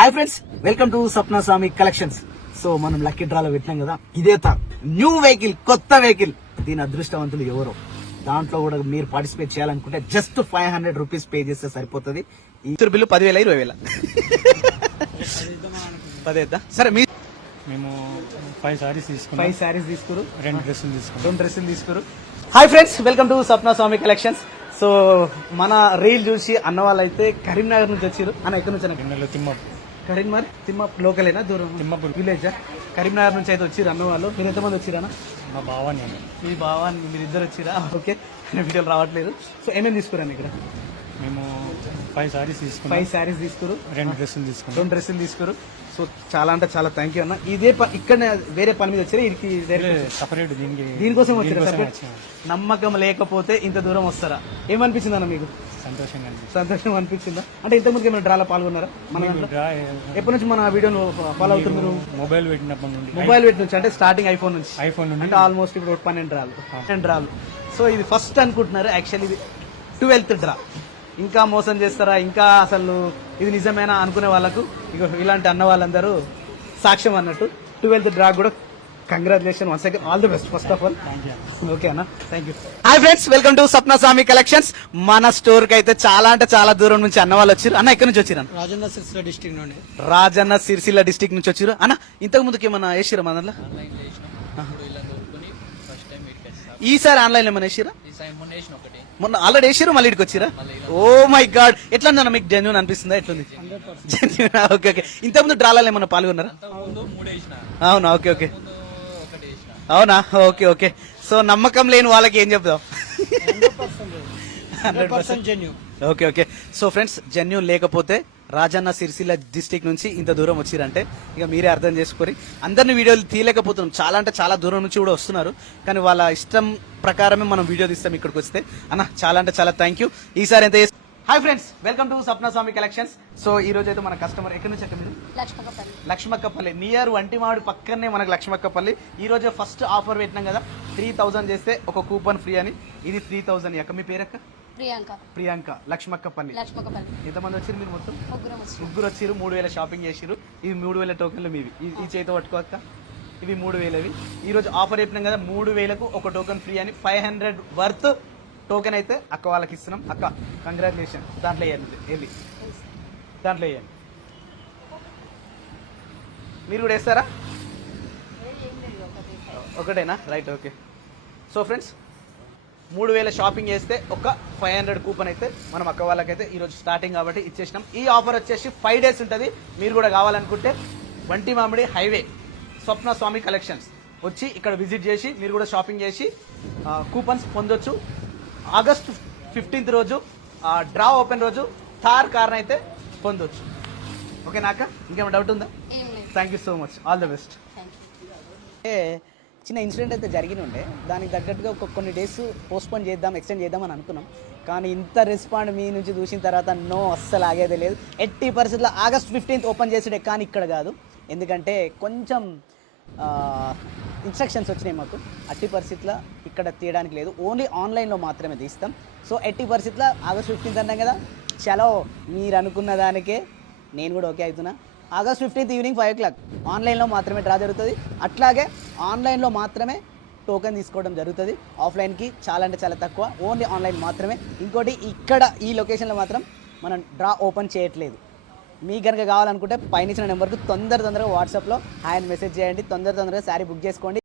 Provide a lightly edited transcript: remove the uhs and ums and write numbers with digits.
Hi friends, welcome to Sapna Swamy collections. So మనం lucky డ్రాలో పెట్టినాం కదా, ఇదే న్యూ వెహికల్, కొత్త వెహికల్. దీని అదృష్టవంతులు ఎవరో, దాంట్లో కూడా మీరు పార్టిసిపేట్ చేయాలనుకుంటే జస్ట్ 500 రూపీస్ పే చేస్తే సరిపోతుంది. ఈ బిల్లు 10,000 20,000 10 సరే. మేము 5 సారీస్ తీసుకున్నాం. 5 సారీస్ తీసుకురు, 2 డ్రెస్సులు తీసుకురు. Hi friends, welcome to Sapna Swamy collections. So మన రీల్ చూసి అన్న వాళ్ళైతే కరీంనగర్ నుంచి వచ్చారు. అన్న ఎక్కడి నుంచి? కరీంనగర్ తిమ్మప్ లోకలేనా, దూరం? తిమ్మపూర్ విలేజ్. కరీంనగర్ నుంచి అయితే వచ్చిరు అన్న వాళ్ళు. మీరు ఎంతమంది వచ్చిరా? మా బావ నేను. మీ బావ మీరు ఇద్దరు వచ్చిరా? ఓకే, వీడియోలు రావట్లేదు. సో ఏమేమి తీసుకురాను ఇక్కడ? మేము 5 సారీస్ తీసుకున్నాం. 5 సారీస్ తీసుకురు, 2 డ్రెస్సులు తీసుకున్నాం. 2 డ్రెస్సులు తీసుకురు. సో చాలా అంటే చాలా థ్యాంక్ యూ అన్న. ఇదే ఇక్కడ వేరే పని మీద వచ్చారా? ఇది సపరేట్ దీనికోసం వచ్చారా? నమ్మకం లేకపోతే ఇంత దూరం వస్తారా? ఏమనిపించింది అన్న మీకు? సంతోషం అనిపించిందా? అంటే ఇంతకుముందు ఏమైనా డ్రాలో పాల్గొన్నారా? మన ఎప్పటి నుంచి మన వీడియోను ఫాలో అవుతున్నారు? మొబైల్ పెట్టినప్పటి నుండి. మొబైల్ పెట్టి నుంచి అంటే స్టార్టింగ్ ఐఫోన్ నుంచి అంటే ఆల్మోస్ట్ ఇప్పుడు 12 డ్రాలు. సో ఇది ఫస్ట్ అనుకుంటున్నారు, యాక్చువల్లీ ఇది 12th డ్రా. ఇంకా మోసం చేస్తారా, ఇంకా అసలు ఇది నిజమేనా అనుకునే వాళ్ళకు ఇలాంటి అన్న వాళ్ళందరూ సాక్ష్యం అన్నట్టు. 12th డ్రా కూడా congratulation, once again all the best first of all. Okay అన్న, thank you. Hi friends, welcome to Sapna Swamy collections. మన స్టోర్ కి అయితే చాలా అంటే చాలా దూరం నుంచి అన్న వాళ్ళు వచ్చారు. అన్న ఎక్కడి నుంచి వచ్చారు? రాజన్న సిరిసిల్ల డిస్ట్రిక్ట్ నుండి. రాజన్న సిరిసిల్ల డిస్ట్రిక్ట్ నుంచి వచ్చారు. అన్న ఇంతకు ముందుకి ఏమన్నా వేసిరా మన దాంట్లో? ఈసారి ఆన్లైన్ ఏమైనా వేసిరా? మొన్న ఆల్రెడీ వేసిరు, మళ్ళీ ఇక్కడికి వచ్చిరా? ఓ మై గాడ్, ఎట్లా ఉందన్న మీకు? జెన్యూన్ అనిపిస్తుందా? ఎట్లుంది? జెన్యూన్. Okay okay. ఇంతకుముందు డ్రాలలో ఏమన్నా పాల్గొన్నారా? అవునా, ఓకే ఓకే. అవునా, ఓకే ఓకే. సో నమ్మకం లేని వాళ్ళకి ఏం చెప్తాం? 100% genuine. Okay okay. So friends, genuine లేకపోతే రాజన్న సిరిసిల్ల డిస్ట్రిక్ట్ నుంచి ఇంత దూరం వచ్చిరంటే ఇక మీరే అర్థం చేసుకొని. అందరిని వీడియోలు తీయలేకపోతున్నాం, చాలా అంటే చాలా దూరం నుంచి కూడా వస్తున్నారు. కానీ వాళ్ళ ఇష్టం ప్రకారమే మనం వీడియో తీస్తాం ఇక్కడికి వస్తే. అన్న చాలా అంటే చాలా థ్యాంక్ యూ. ఈసారి ఎంత? Hi friends, welcome to Sapna Swamy collections. So ఈ రోజు అయితే మన కస్టమర్ ఎక్కడి నుంచి? మీరు లక్ష్మక్కపల్లి, నియర్ వంటిమాడు పక్కనే మనకు లక్ష్మక్కపల్లి. ఈ రోజే ఫస్ట్ ఆఫర్ పెట్టినాం కదా, 3000 చేస్తే ఒక కూపన్ ఫ్రీ అని. ఇది 3000 అక్క. మీ పేరక్క? ప్రియాంక. లక్ష్మక్కపల్లి. ఎంతమంది వచ్చారు మీరు? మొత్తం ముగ్గురు వచ్చారు. 3000 షాపింగ్ చేసిరు. ఇవి 3000 టోకెన్లు మీవి. ఈ చేతితో పట్టుకోక్క. ఇవి 3000. ఈ రోజు ఆఫర్ చెప్పినాం కదా, 3000కు ఒక టోకెన్ ఫ్రీ అని. 500 వర్త్ టోకెన్ అయితే అక్క వాళ్ళకి ఇస్తున్నాం. అక్క కంగ్రాచులేషన్. దాంట్లో వేయండి, దాంట్లో వేయండి. మీరు కూడా వేస్తారా? ఒకటేనా? Right, okay. So friends, 3000 shopping చేస్తే ఒక 500 కూపన్ అయితే మనం అక్క వాళ్ళకైతే ఈరోజు స్టార్టింగ్ కాబట్టి ఇచ్చేసినాం. ఈ ఆఫర్ వచ్చేసి 5 డేస్ ఉంటుంది. మీరు కూడా కావాలనుకుంటే వంటి మామిడి హైవే స్వప్న స్వామి కలెక్షన్స్ వచ్చి ఇక్కడ విజిట్ చేసి మీరు కూడా షాపింగ్ చేసి కూపన్స్ పొందొచ్చు. ఆగస్ట్ 15th రోజు డ్రా ఓపెన్ రోజు థార్ కార్ని అయితే పొందొచ్చు. ఓకే నాక, ఇంకేమైనా డౌట్ ఉందా? Thank you so much, all the best. చిన్న ఇన్సిడెంట్ అయితే జరిగిన ఉండే, దానికి తగ్గట్టుగా కొన్ని డేస్ పోస్ట్పోన్ చేద్దాం, ఎక్స్టెండ్ చేద్దాం అని అనుకున్నాం. కానీ ఇంత రెస్పాండ్ మీ నుంచి చూసిన తర్వాత నో, అస్సలు ఆగేదే లేదు. 80% ఆగస్ట్ 15th ఓపెన్ చేసాడే, కానీ ఇక్కడ కాదు. ఎందుకంటే కొంచెం ఇన్స్ట్రక్షన్స్ వచ్చినాయి మాకు. 80% ఇక్కడ తీయడానికి లేదు, ఓన్లీ ఆన్లైన్లో మాత్రమే తీస్తాం. సో 80% ఆగస్ట్ 15th అన్నాం కదా, చలో మీరు అనుకున్న దానికే నేను కూడా ఓకే అవుతున్నా. ఆగస్ట్ 15th ఈవినింగ్ 5 o'clock ఆన్లైన్లో మాత్రమే డ్రా జరుగుతుంది. అట్లాగే ఆన్లైన్లో మాత్రమే టోకెన్ తీసుకోవడం జరుగుతుంది. ఆఫ్లైన్కి చాలా అంటే చాలా తక్కువ, ఓన్లీ ఆన్లైన్ మాత్రమే. ఇంకోటి, ఇక్కడ ఈ లొకేషన్లో మాత్రం మనం డ్రా ఓపెన్ చేయట్లేదు. మీకు కనుక కావాలనుకుంటే పైన ఇచ్చిన నెంబర్కు తొందరగా వాట్సాప్లో హాయ్ మెసేజ్ చేయండి. తొందరగా శారీ బుక్ చేసుకోండి.